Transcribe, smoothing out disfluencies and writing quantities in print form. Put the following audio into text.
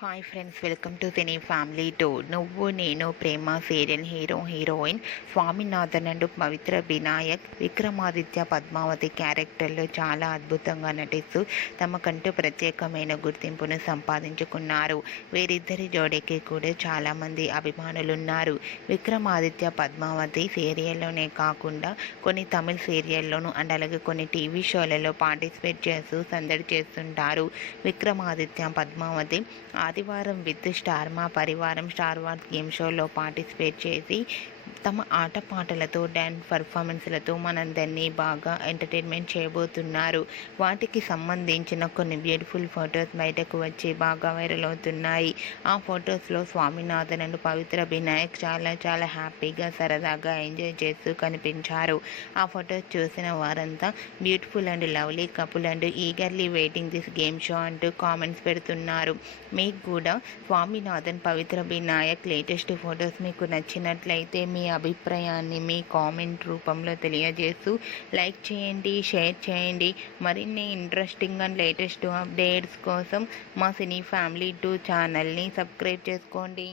Hi friends, welcome to cine family tour. నువ్వు నేను ప్రేమ serial heroine Swaminathan and పవిత్ర వినాయక్ విక్రమాదిత్య పద్మావతి క్యారెక్టర్లో చాలా అద్భుతంగా నటిస్తూ తమకంటూ ప్రత్యేకమైన గుర్తింపును సంపాదించుకున్నారు. వీరిద్దరి జోడీకి కూడా చాలామంది అభిమానులున్నారు. విక్రమాదిత్య పద్మావతి సీరియల్లోనే కాకుండా కొన్ని తమిళ సీరియల్లోనూ అండ్ అలాగే కొన్ని టీవీ షోలలో పార్టిసిపేట్ చేస్తూ సందడి చేస్తుంటారు. విక్రమాదిత్య పద్మావతి ఆదివారం విత్ స్టార్ మా పరివారం స్టార్ వార్స్ గేమ్ షోలో పార్టిసిపేట్ చేసి తమ ఆటపాటలతో డ్యాన్స్ పర్ఫార్మెన్స్లతో మనందరినీ బాగా ఎంటర్టైన్మెంట్ చేయబోతున్నారు. వాటికి సంబంధించిన కొన్ని బ్యూటిఫుల్ ఫొటోస్ బయటకు వచ్చి బాగా వైరల్ అవుతున్నాయి. ఆ ఫొటోస్లో స్వామినాథన్ అండ్ పవిత్ర వినాయక్ చాలా హ్యాపీగా సరదాగా ఎంజాయ్ చేస్తూ కనిపించారు. ఆ ఫొటోస్ చూసిన వారంతా beautiful and lovely couple and eagerly waiting this game show అంటూ కామెంట్స్ పెడుతున్నారు. మీకు కూడా స్వామినాథన్ పవిత్ర వినాయక్ లేటెస్ట్ ఫొటోస్ మీకు నచ్చినట్లయితే మీ అభిప్రాయాన్ని మీ కామెంట్ రూపంలో తెలియజేస్తూ లైక్ చేయండి, షేర్ చేయండి. మరిన్ని ఇంట్రెస్టింగ్ అండ్ లేటెస్ట్ అప్డేట్స్ కోసం మా సినీ ఫ్యామిలీ 2 ఛానల్ని సబ్స్క్రైబ్ చేసుకోండి.